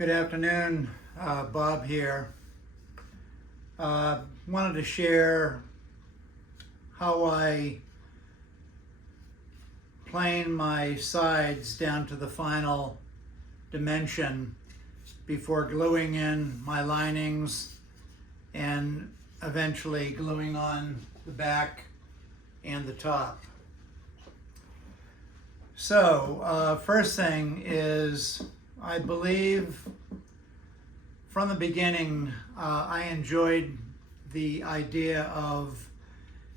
Good afternoon, Bob here. Wanted to share how I plane my sides down to the final dimension before gluing in my linings and eventually gluing on the back and the top. So first thing is, I believe from the beginning I enjoyed the idea of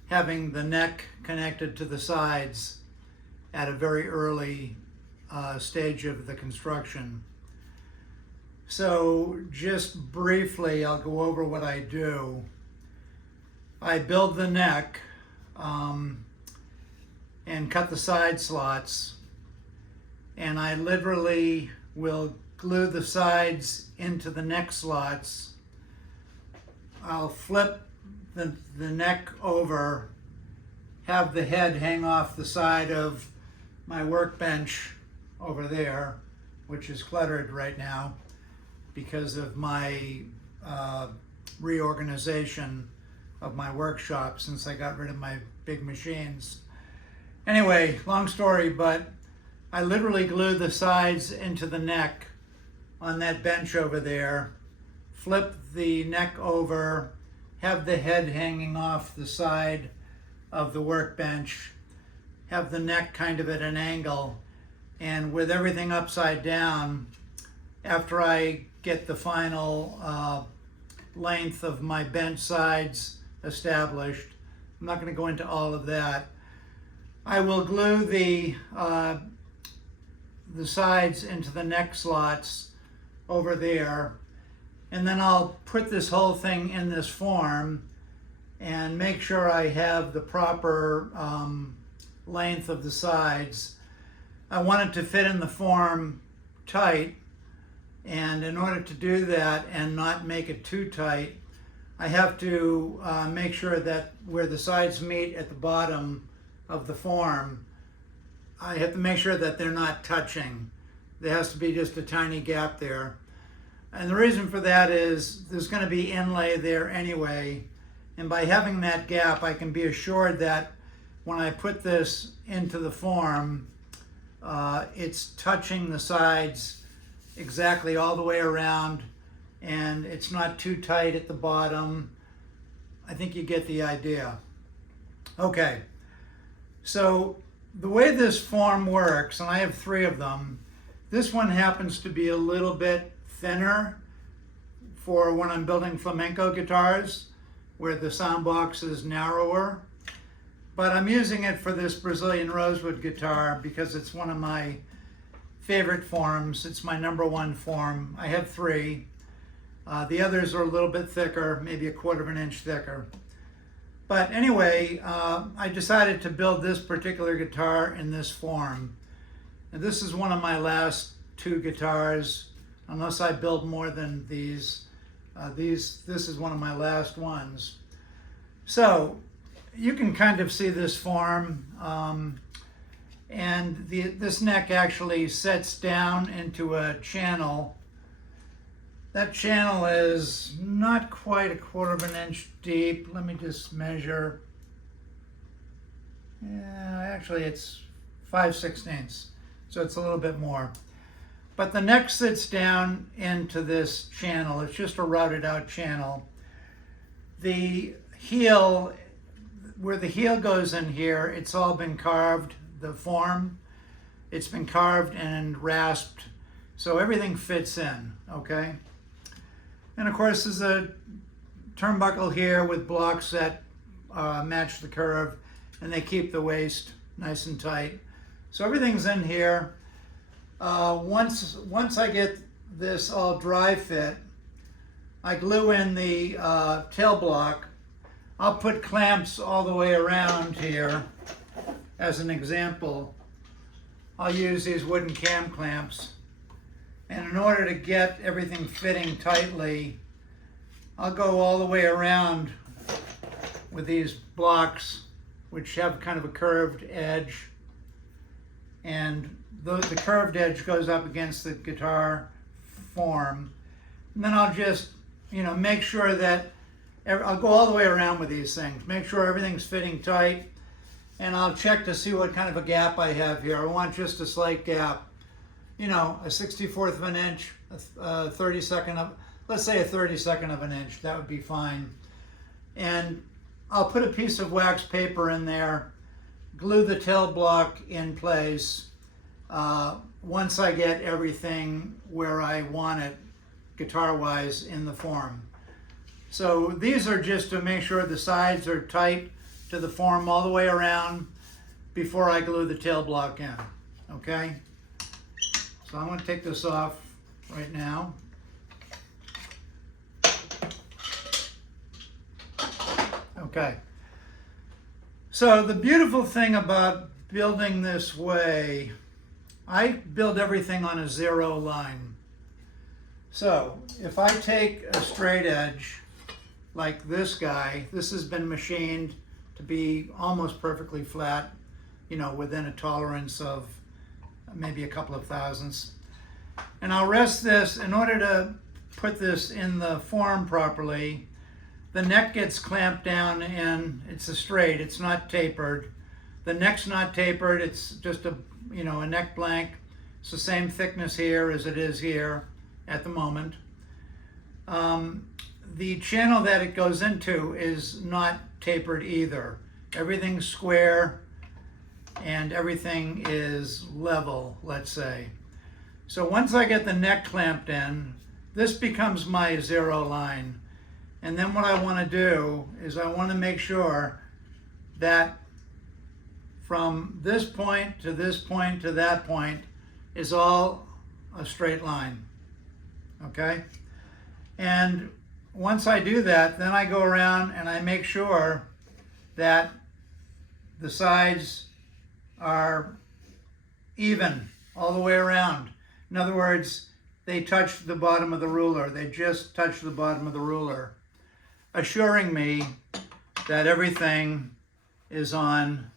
having the neck connected to the sides at a very early stage of the construction. So just briefly, I'll go over what I do. I build the neck and cut the side slots, and I literally will glue the sides into the neck slots. I'll flip the neck over, have the head hang off the side of my workbench over there, which is cluttered right now because of my reorganization of my workshop since I got rid of my big machines. Anyway, long story, but I literally glue the sides into the neck on that bench over there, flip the neck over, have the head hanging off the side of the workbench, have the neck kind of at an angle, and with everything upside down, after I get the final length of my bench sides established, I'm not going to go into all of that, I will glue the sides into the neck slots over there, and then I'll put this whole thing in this form and make sure I have the proper length of the sides. I want it to fit in the form tight, and in order to do that and not make it too tight, I have to make sure that where the sides meet at the bottom of the form, I have to make sure that they're not touching. There has to be just a tiny gap there. And the reason for that is there's going to be inlay there anyway. And by having that gap, I can be assured that when I put this into the form, it's touching the sides exactly all the way around, and it's not too tight at the bottom. I think you get the idea. Okay, so the way this form works, and I have 3 of them, this one happens to be a little bit thinner for when I'm building flamenco guitars, where the sound box is narrower. But I'm using it for this Brazilian rosewood guitar because it's one of my favorite forms. It's my #1 form. I have 3. The others are a little bit thicker, maybe 1/4 of an inch thicker. But anyway, I decided to build this particular guitar in this form. And this is one of my last 2 guitars, unless I build more than these. This is one of my last ones. So you can kind of see this form, and this neck actually sets down into a channel. That channel is not quite 1/4 of an inch deep. Let me just measure. Yeah, actually it's 5/16, so it's a little bit more. But the neck sits down into this channel. It's just a routed out channel. The heel, where the heel goes in here, it's all been carved, the form. It's been carved and rasped, so everything fits in, okay? And of course there's a turnbuckle here with blocks that match the curve, and they keep the waist nice and tight. So everything's in here. Once I get this all dry fit, I glue in the tail block. I'll put clamps all the way around here. As an example, I'll use these wooden cam clamps. And in order to get everything fitting tightly, I'll go all the way around with these blocks, which have kind of a curved edge. And the curved edge goes up against the guitar form. And then I'll just, make sure that, I'll go all the way around with these things. Make sure everything's fitting tight. And I'll check to see what kind of a gap I have here. I want just a slight gap. A 1/64 of an inch, a 32nd of, let's say a 32nd of an inch. That would be fine. And I'll put a piece of wax paper in there, glue the tail block in place once I get everything where I want it guitar-wise in the form. So these are just to make sure the sides are tight to the form all the way around before I glue the tail block in, okay? So I'm going to take this off right now. Okay. So the beautiful thing about building this way, I build everything on a 0 line. So if I take a straight edge like this guy, this has been machined to be almost perfectly flat, within a tolerance of maybe a couple of thousandths. And I'll rest this in order to put this in the form properly. The neck gets clamped down and it's a straight, it's not tapered. The neck's not tapered, it's just a neck blank. It's the same thickness here as it is here at the moment. The channel that it goes into is not tapered either. Everything's square and everything is level, let's say. So once I get the neck clamped in, this becomes my 0 line. And then what I want to do is I want to make sure that from this point to this point to that point is all a straight line, okay? And once I do that, then I go around and I make sure that the sides are even all the way around. In other words, they touch the bottom of the ruler. They just touch the bottom of the ruler, assuring me that everything is on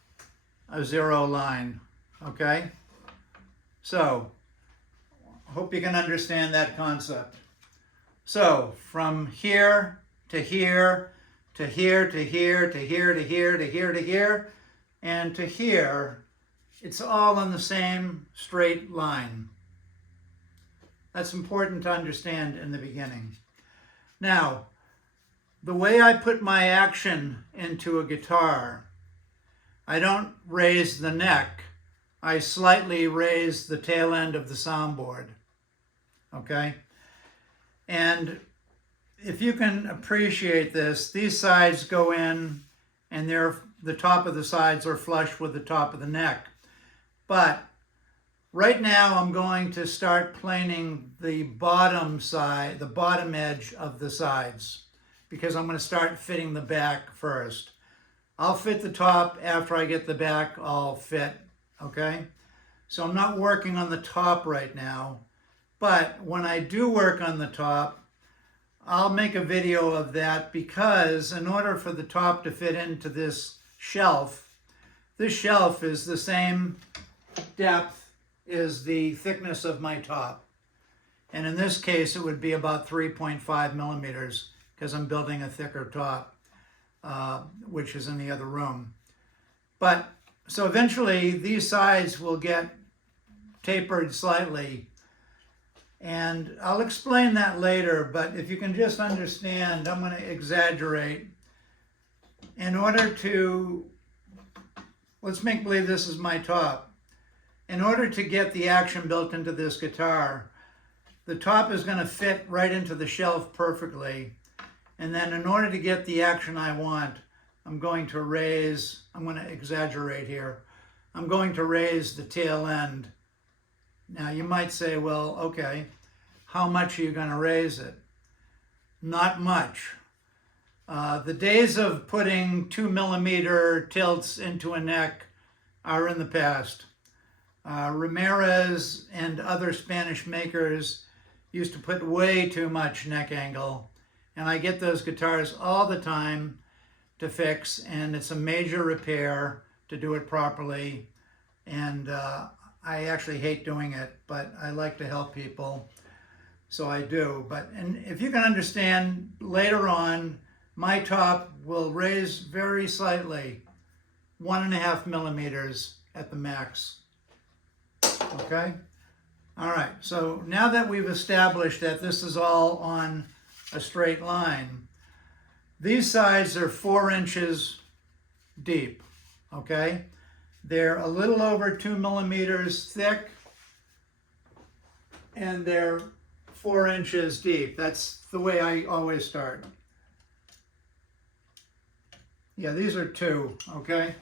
a 0 line, okay? So, hope you can understand that concept. So, from here to here, to here, to here, to here, to here, to here, to here, and to here, it's all on the same straight line. That's important to understand in the beginning. Now, the way I put my action into a guitar, I don't raise the neck, I slightly raise the tail end of the soundboard, okay? And if you can appreciate this, these sides go in and the top of the sides are flush with the top of the neck. But right now I'm going to start planing the bottom side, the bottom edge of the sides, because I'm going to start fitting the back first. I'll fit the top after I get the back all fit, okay? So I'm not working on the top right now, but when I do work on the top, I'll make a video of that, because in order for the top to fit into this shelf is the same depth as the thickness of my top. And in this case, it would be about 3.5 millimeters, because I'm building a thicker top, which is in the other room. But so eventually these sides will get tapered slightly, and I'll explain that later, but if you can just understand, I'm going to exaggerate. In order to, let's make believe this is my top. In order to get the action built into this guitar, the top is going to fit right into the shelf perfectly. And then in order to get the action I want, I'm going to exaggerate here. I'm going to raise the tail end. Now you might say, well, okay, how much are you going to raise it? Not much. The days of putting 2 millimeter tilts into a neck are in the past. Ramirez and other Spanish makers used to put way too much neck angle, and I get those guitars all the time to fix, and it's a major repair to do it properly, and I actually hate doing it, but I like to help people. so I do. And if you can understand, later on, my top will raise very slightly, 1.5 millimeters at the max. Okay? All right, so now that we've established that this is all on a straight line, these sides are 4 inches deep, okay? They're a little over 2 millimeters thick, and they're 4 inches deep. That's the way I always start. Yeah, these are 2, okay?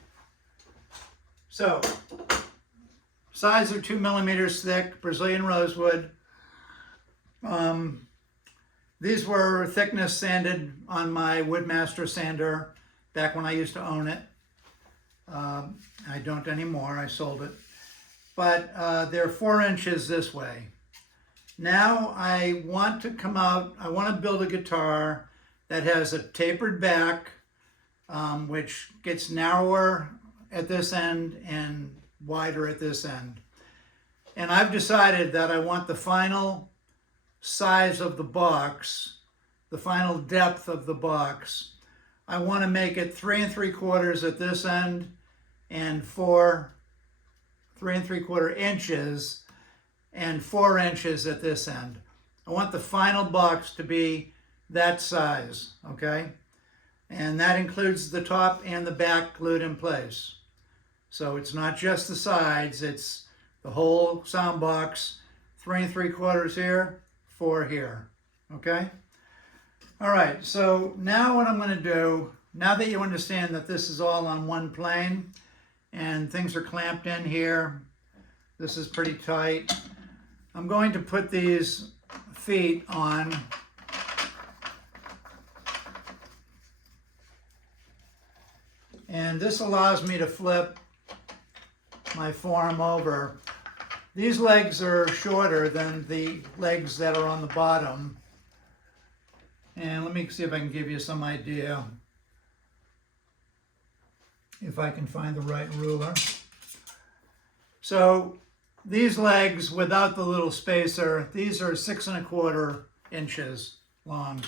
So, sides are 2 millimeters thick, Brazilian rosewood. These were thickness sanded on my Woodmaster sander back when I used to own it. I don't anymore, I sold it. But they're 4 inches this way. Now I want to come out, I want to build a guitar that has a tapered back, which gets narrower at this end and wider at this end. And I've decided that I want the final size of the box, the final depth of the box. I want to make it 3 3/4 at this end and 3 3/4 inches and 4 inches at this end. I want the final box to be that size, okay? And that includes the top and the back glued in place. So it's not just the sides, it's the whole sound box, 3 3/4 here, 4 here, okay? All right, so now what I'm going to do, now that you understand that this is all on one plane and things are clamped in here, this is pretty tight, I'm going to put these feet on. And this allows me to flip my form over. These legs are shorter than the legs that are on the bottom. And let me see if I can give you some idea. If I can find the right ruler. So these legs without the little spacer, these are 6 1/4 inches long.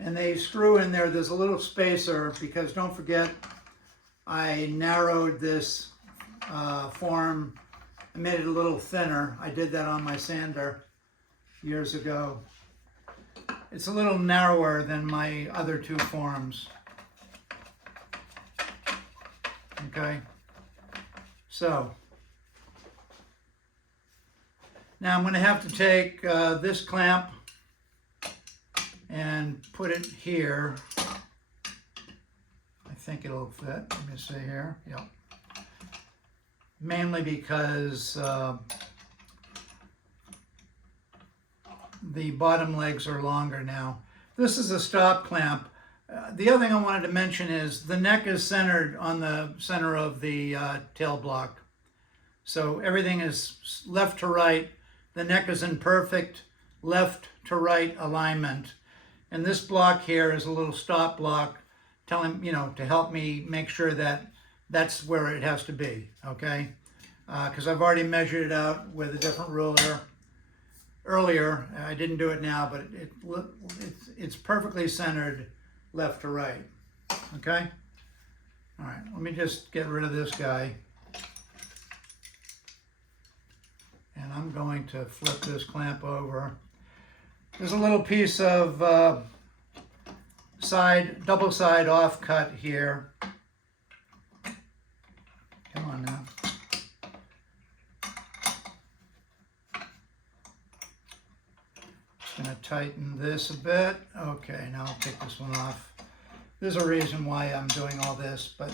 And they screw in there, there's a little spacer because don't forget, I narrowed this form. I made it a little thinner. I did that on my sander years ago. It's a little narrower than my other 2 forms. Okay, so now I'm going to have to take this clamp and put it here. I think it'll fit. Let me see here. Yep. Mainly because the bottom legs are longer now. This is a stop clamp. The other thing I wanted to mention is the neck is centered on the center of the tail block. So everything is left to right. The neck is in perfect left to right alignment. And this block here is a little stop block telling, to help me make sure that that's where it has to be, okay? Because I've already measured it out with a different ruler earlier. I didn't do it now, but it's perfectly centered left to right, okay? All right, let me just get rid of this guy. And I'm going to flip this clamp over. There's a little piece of double side offcut here. Come on now. Just going to tighten this a bit. Okay, now I'll take this one off. There's a reason why I'm doing all this, but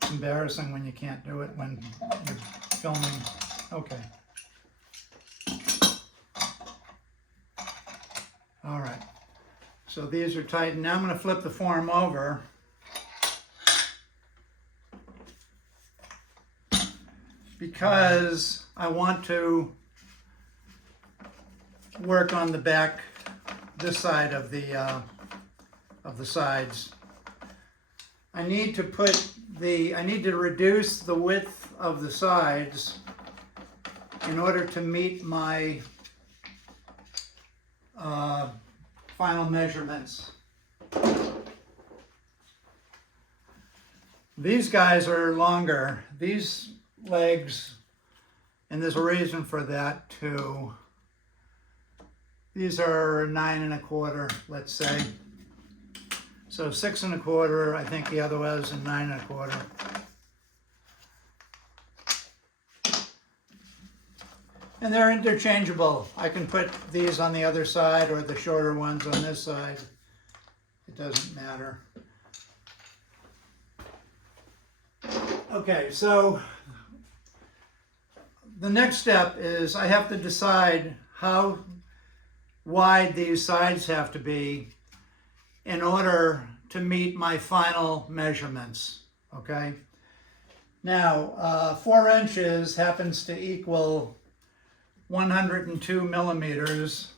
it's embarrassing when you can't do it when you're filming. Okay. All right. So these are tightened. Now I'm going to flip the form over. Because I want to work on the back, this side of the sides. I need to reduce the width of the sides in order to meet my final measurements. These guys are longer. These legs, and there's a reason for that too. These are 9 1/4, let's say. So 6 1/4, I think the other was, and 9 1/4. And they're interchangeable. I can put these on the other side or the shorter ones on this side. It doesn't matter. Okay, so the next step is I have to decide how wide these sides have to be in order to meet my final measurements, okay? Now, 4 inches happens to equal 102 millimeters.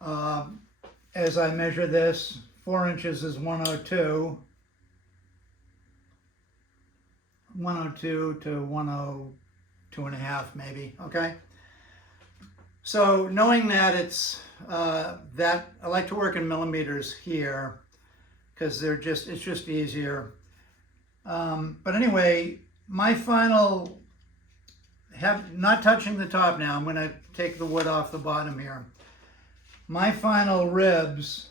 As I measure this, 4 inches is 102. 102 to 102 and a half maybe, okay? So knowing that it's that, I like to work in millimeters here because it's just easier. But anyway, my final, not touching the top now, I'm going to take the wood off the bottom here. My final ribs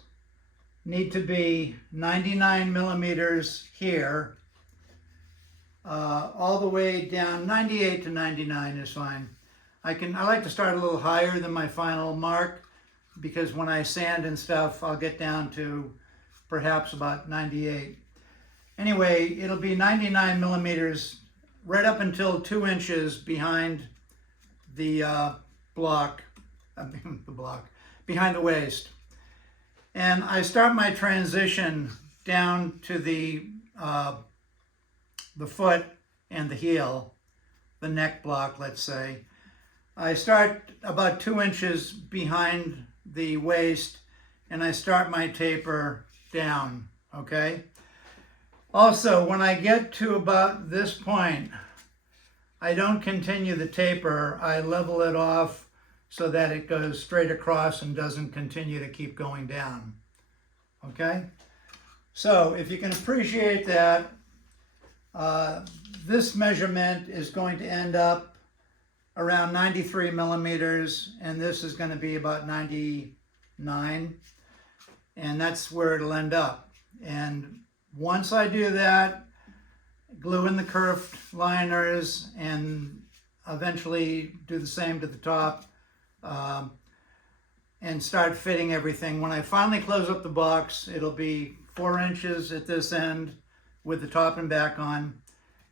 need to be 99 millimeters here, all the way down. 98 to 99 is fine. I like to start a little higher than my final mark because when I sand and stuff, I'll get down to perhaps about 98. Anyway, it'll be 99 millimeters right up until 2 inches behind the block, behind the waist. And I start my transition down to the foot and the heel, the neck block, let's say. I start about 2 inches behind the waist and I start my taper down, okay? Also, when I get to about this point, I don't continue the taper. I level it off so that it goes straight across and doesn't continue to keep going down, okay? So if you can appreciate that, this measurement is going to end up around 93 millimeters, and this is going to be about 99, and that's where it'll end up. And once I do that, glue in the curved liners and eventually do the same to the top, and start fitting everything. When I finally close up the box, it'll be 4 inches at this end with the top and back on,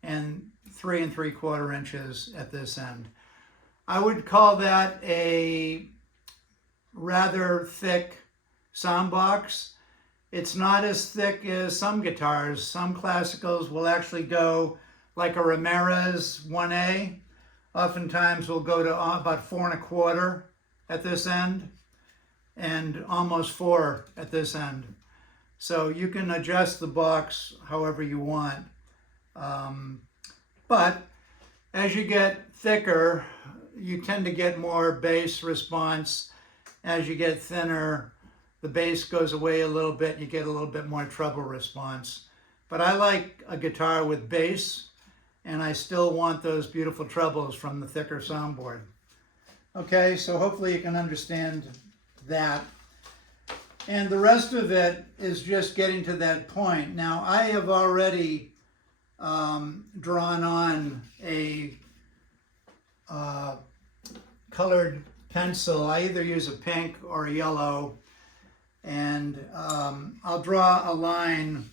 and 3 3/4 inches at this end. I would call that a rather thick sound box. It's not as thick as some guitars. Some classicals will actually go like a Ramirez 1A. Oftentimes will go to about 4 1/4 at this end and almost 4 at this end. So you can adjust the box however you want. But as you get thicker, you tend to get more bass response. As you get thinner, the bass goes away a little bit, you get a little bit more treble response. But I like a guitar with bass, and I still want those beautiful trebles from the thicker soundboard. Okay, so hopefully you can understand that. And the rest of it is just getting to that point. Now, I have already drawn on a colored pencil. I either use a pink or a yellow, and I'll draw a line.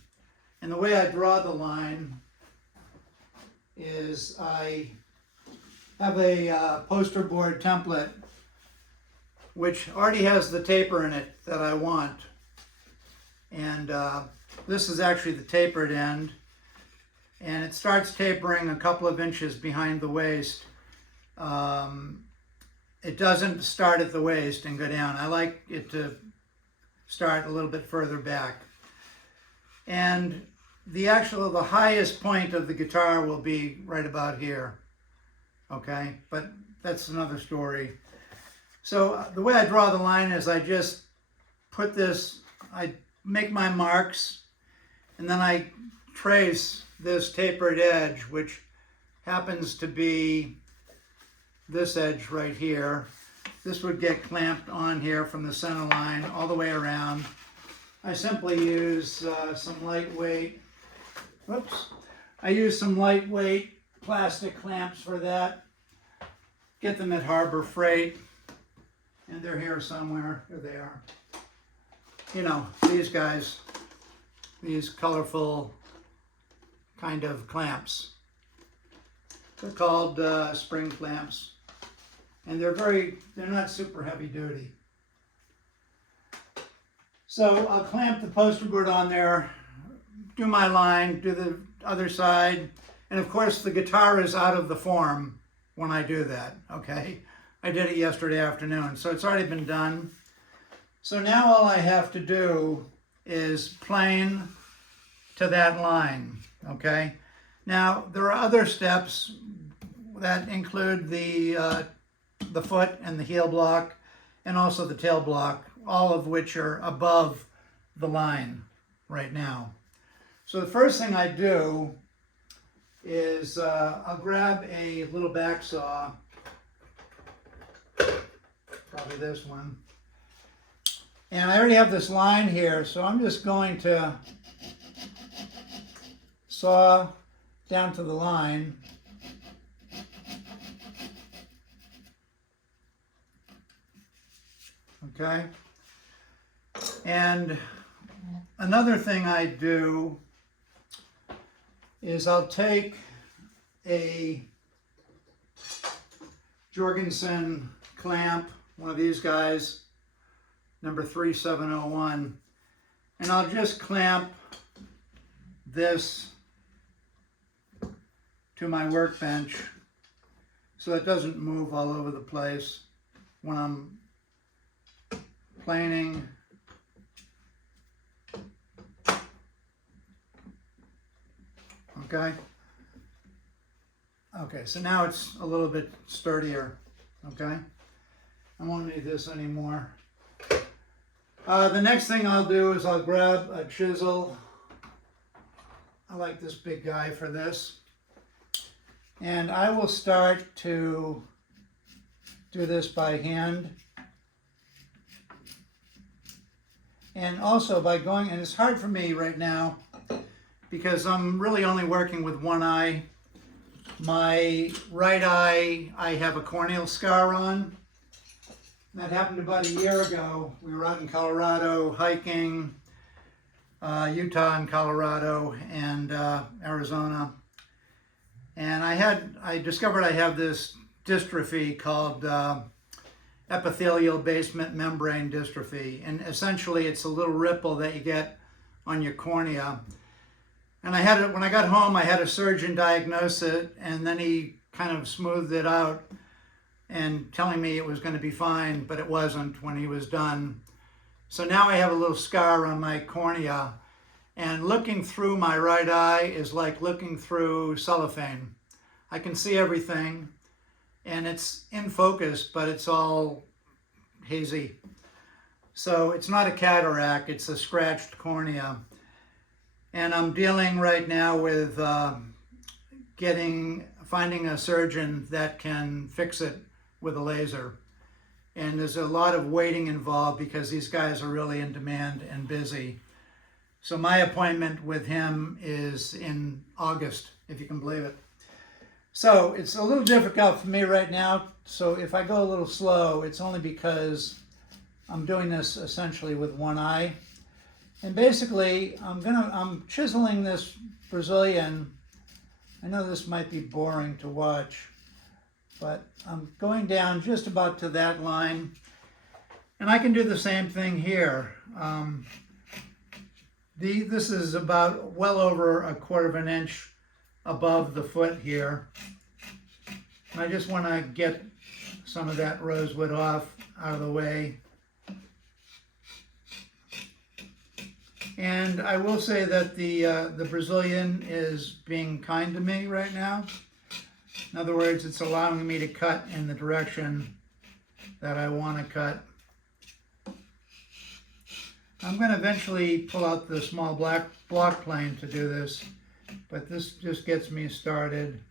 And the way I draw the line is I have a poster board template which already has the taper in it that I want. And this is actually the tapered end, and it starts tapering a couple of inches behind the waist. It doesn't start at the waist and go down. I like it to start a little bit further back. And the highest point of the guitar will be right about here. Okay, but that's another story. So the way I draw the line is I just put this, I make my marks, and then I trace this tapered edge, which happens to be this edge right here. This would get clamped on here from the center line all the way around. I simply use some lightweight plastic clamps for that. Get them at Harbor Freight, and they're here somewhere. Here they are. You know, these guys, these colorful kind of clamps. They're called spring clamps, and they're not super heavy duty. So I'll clamp the poster board on there, do my line, do the other side, and of course the guitar is out of the form when I do that, okay? I did it yesterday afternoon, so it's already been done. So now all I have to do is plane to that line, okay? Now there are other steps that include the foot and the heel block and also the tail block, all of which are above the line right now. So the first thing I do is I'll grab a little back saw, probably this one, and I already have this line here, so I'm just going to saw down to the line. Okay, and another thing I do is I'll take a Jorgensen clamp, one of these guys, number 3701, and I'll just clamp this to my workbench so it doesn't move all over the place when I'm planing. Okay. Okay, so now it's a little bit sturdier. Okay. I won't need this anymore. The next thing I'll do is I'll grab a chisel. I like this big guy for this. And I will start to do this by hand. And also by going, and it's hard for me right now because I'm really only working with one eye. My right eye, I have a corneal scar on. That happened about a year ago. We were out in Colorado hiking, Utah and Colorado and Arizona. And I discovered I have this dystrophy called epithelial basement membrane dystrophy. And essentially it's a little ripple that you get on your cornea. And I had it, when I got home, I had a surgeon diagnose it, and then he kind of smoothed it out and telling me it was going to be fine, but it wasn't when he was done. So now I have a little scar on my cornea, and looking through my right eye is like looking through cellophane. I can see everything, and it's in focus, but it's all hazy. So it's not a cataract, it's a scratched cornea. And I'm dealing right now with finding a surgeon that can fix it with a laser. And there's a lot of waiting involved because these guys are really in demand and busy. So my appointment with him is in August, if you can believe it. So it's a little difficult for me right now. So if I go a little slow, it's only because I'm doing this essentially with one eye. And basically, I'm chiseling this Brazilian. I know this might be boring to watch, but I'm going down just about to that line. And I can do the same thing here. This is about well over 1/4 inch above the foot here. And I just want to get some of that rosewood off out of the way. And I will say that the Brazilian is being kind to me right now. In other words, it's allowing me to cut in the direction that I want to cut. I'm going to eventually pull out the small block plane to do this, but this just gets me started.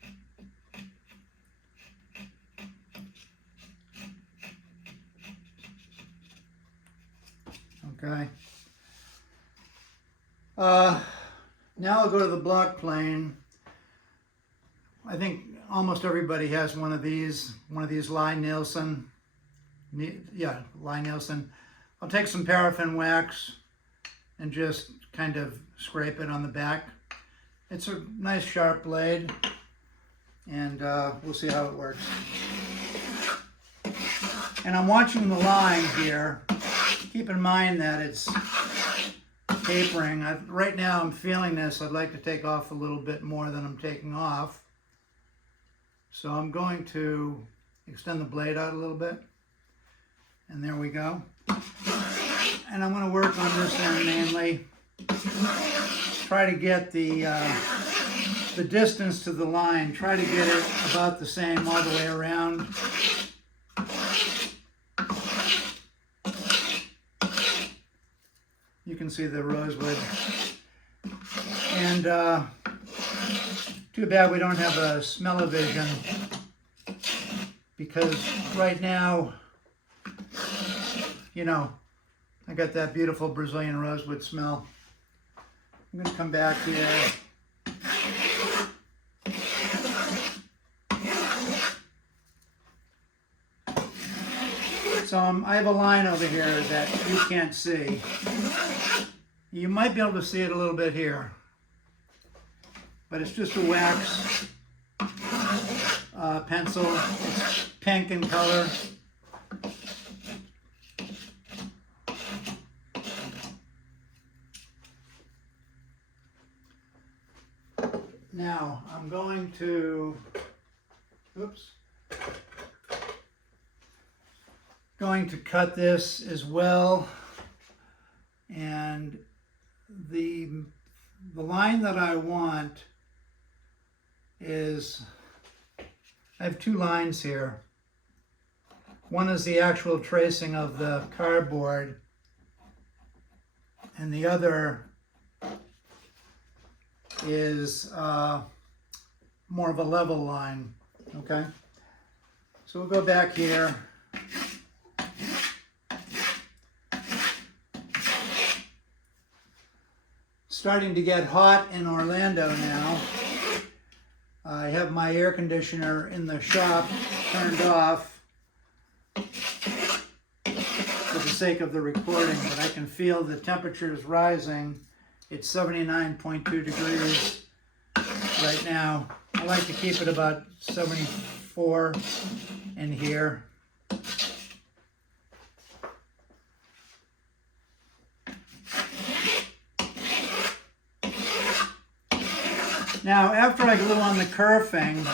Okay. Now I'll go to the block plane. I think almost everybody has one of these Lie-Nielsen. Yeah, Lie-Nielsen. I'll take some paraffin wax and just kind of scrape it on the back. It's a nice sharp blade, and we'll see how it works. And I'm watching the line here. Keep in mind that it's tapering. Right now I'm feeling this. I'd like to take off a little bit more than I'm taking off. So I'm going to extend the blade out a little bit. And there we go. And I'm going to work on this end mainly. Try to get the distance to the line. Try to get it about the same all the way around. You can see the rosewood. And too bad we don't have a smell-o-vision, because right now, you know, I got that beautiful Brazilian rosewood smell. I'm going to come back here. So I have a line over here that you can't see. You might be able to see it a little bit here, but it's just a wax pencil. It's pink in color. Now I'm going to, cut this as well, and the line that I want is, I have two lines here. One is the actual tracing of the cardboard, and the other is more of a level line, okay? So we'll go back here. Starting to get hot in Orlando now. I have my air conditioner in the shop turned off for the sake of the recording, but I can feel the temperatures rising. It's 79.2 degrees right now. I like to keep it about 74 in here. Now, after I glue on the kerfing,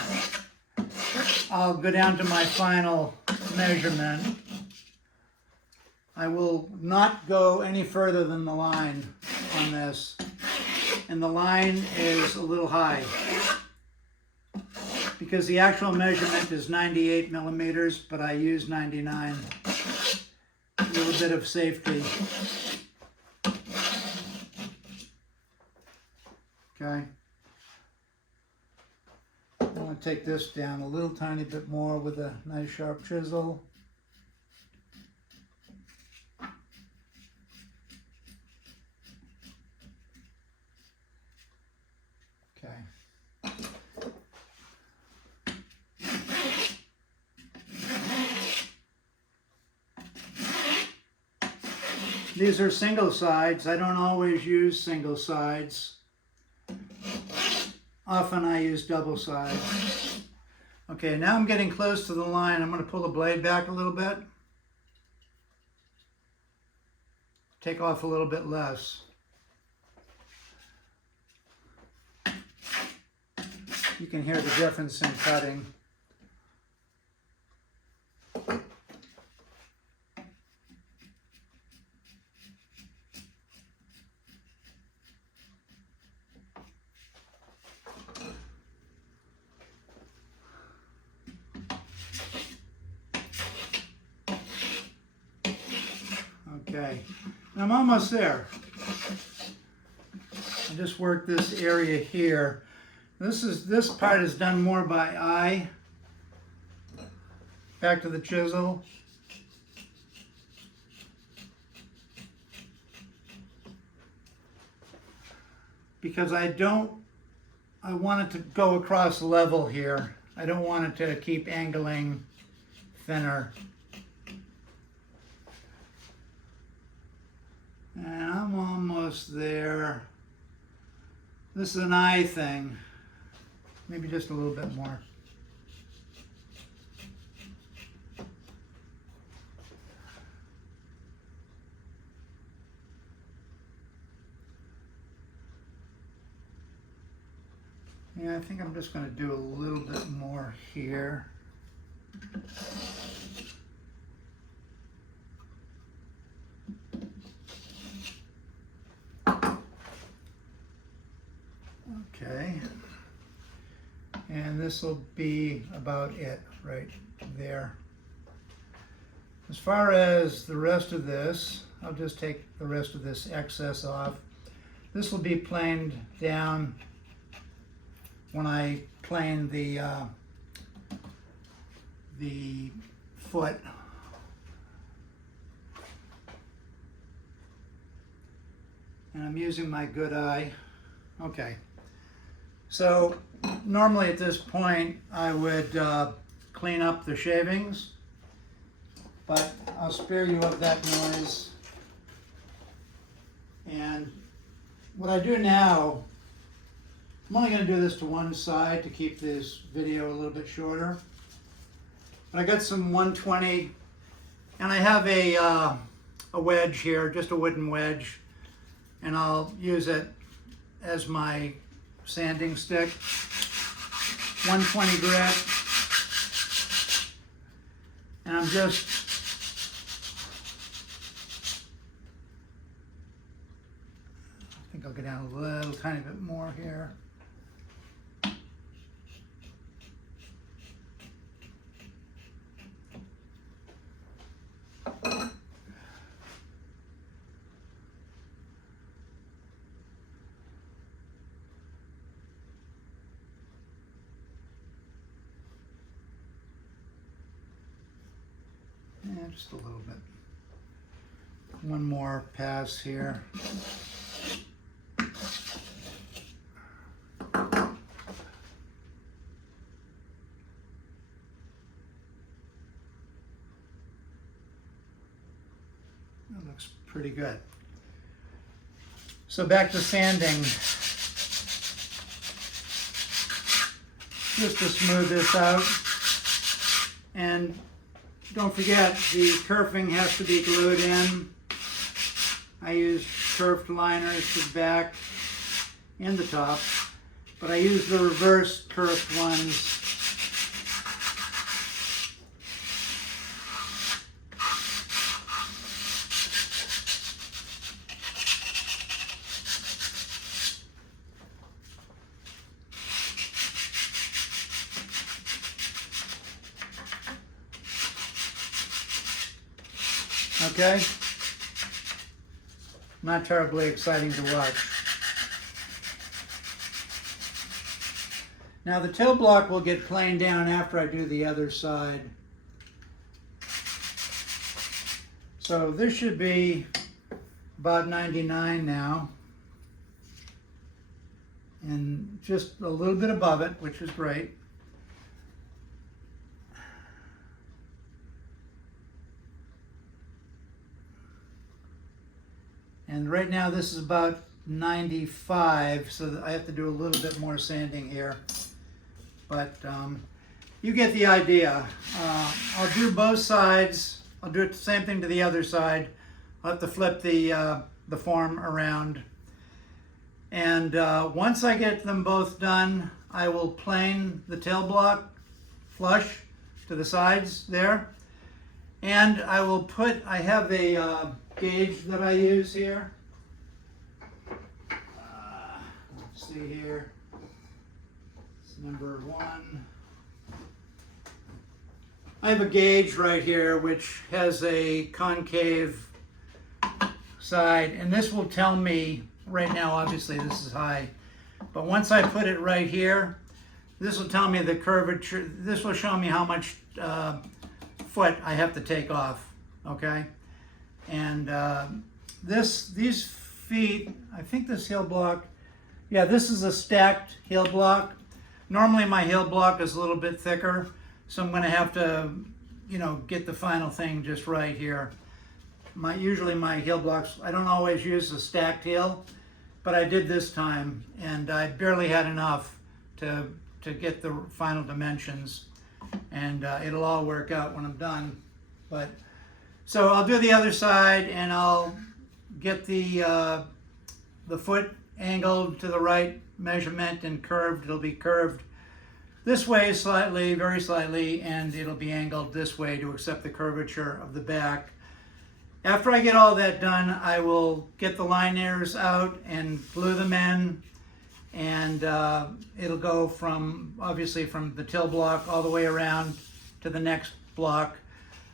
I'll go down to my final measurement. I will not go any further than the line on this. And the line is a little high, because the actual measurement is 98 millimeters, but I use 99. A little bit of safety. Okay. I'm going to take this down a little tiny bit more with a nice sharp chisel. Okay. These are single sides. I don't always use single sides. Often I use double sides. Okay, now I'm getting close to the line. I'm going to pull the blade back a little bit. Take off a little bit less. You can hear the difference in cutting. Okay, and I'm almost there. I just work this area here. This part is done more by eye. Back to the chisel. Because I want it to go across level here. I don't want it to keep angling thinner. And I'm almost there. This is an eye thing. Maybe just a little bit more. Yeah, I think I'm just going to do a little bit more here. Okay. And this will be about it right there. As far as the rest of this, I'll just take the rest of this excess off. This will be planed down when I plane the foot. And I'm using my good eye. Okay. So normally at this point I would clean up the shavings, but I'll spare you of that noise. And what I do now, I'm only going to do this to one side to keep this video a little bit shorter. But I got some 120, and I have a wedge here, just a wooden wedge, and I'll use it as my sanding stick. 120 grit, and I'm just I think I'll go down a little tiny bit more here. Yeah, just a little bit. One more pass here. That looks pretty good. So back to sanding. Just to smooth this out. And don't forget, the kerfing has to be glued in. I use kerfed liners for the back and the top, but I use the reverse kerfed ones. Okay? Not terribly exciting to watch. Now the tail block will get planed down after I do the other side. So this should be about 99 now. And just a little bit above it, which is great. And right now this is about 95, so I have to do a little bit more sanding here. But you get the idea. I'll do both sides. I'll do it the same thing to the other side. I'll have to flip the form around. And once I get them both done, I will plane the tail block flush to the sides there. And I will put, I have a gauge that I use here. Let's see here. It's number 1. I have a gauge right here which has a concave side, and this will tell me, right now obviously this is high, but once I put it right here, this will tell me the curvature. This will show me how much foot I have to take off, okay? And these feet, I think this heel block, yeah, this is a stacked heel block. Normally my heel block is a little bit thicker, so I'm gonna have to, you know, get the final thing just right here. Usually my heel blocks, I don't always use the stacked heel, but I did this time, and I barely had enough to get the final dimensions, and it'll all work out when I'm done. But so I'll do the other side, and I'll get the foot angled to the right measurement and curved. It'll be curved this way slightly, very slightly, and it'll be angled this way to accept the curvature of the back. After I get all that done, I will get the liners out and glue them in, and it'll go from, obviously, from the till block all the way around to the next block.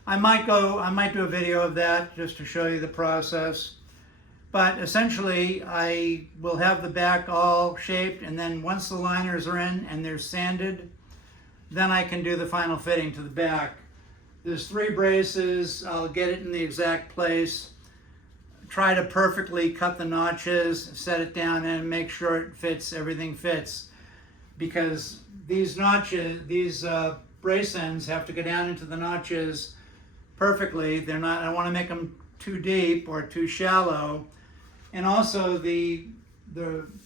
I might do a video of that just to show you the process. But essentially, I will have the back all shaped, and then once the liners are in and they're sanded, then I can do the final fitting to the back. There's 3 braces. I'll get it in the exact place. Try to perfectly cut the notches, set it down, and make sure it fits, everything fits. Because these notches, these brace ends have to go down into the notches perfectly. They're not, I don't want to make them too deep or too shallow. And also the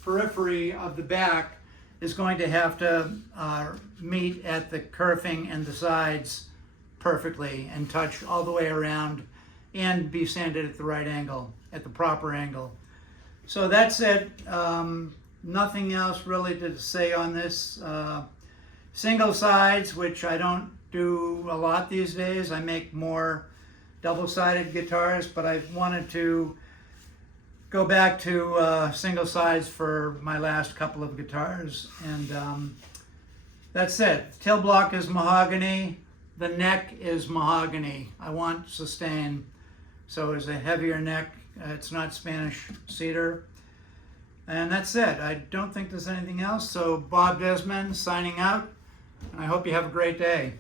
periphery of the back is going to have to meet at the kerfing and the sides perfectly and touch all the way around and be sanded at the right angle, at the proper angle. So that's it. Nothing else really to say on this. Single sides, which I don't do a lot these days. I make more double-sided guitars, but I wanted to go back to single sides for my last couple of guitars, and that's it. Tail block is mahogany, the neck is mahogany. I want sustain, so it's a heavier neck. It's not Spanish cedar, and that's it. I don't think there's anything else, so Bob Desmond signing out, and I hope you have a great day.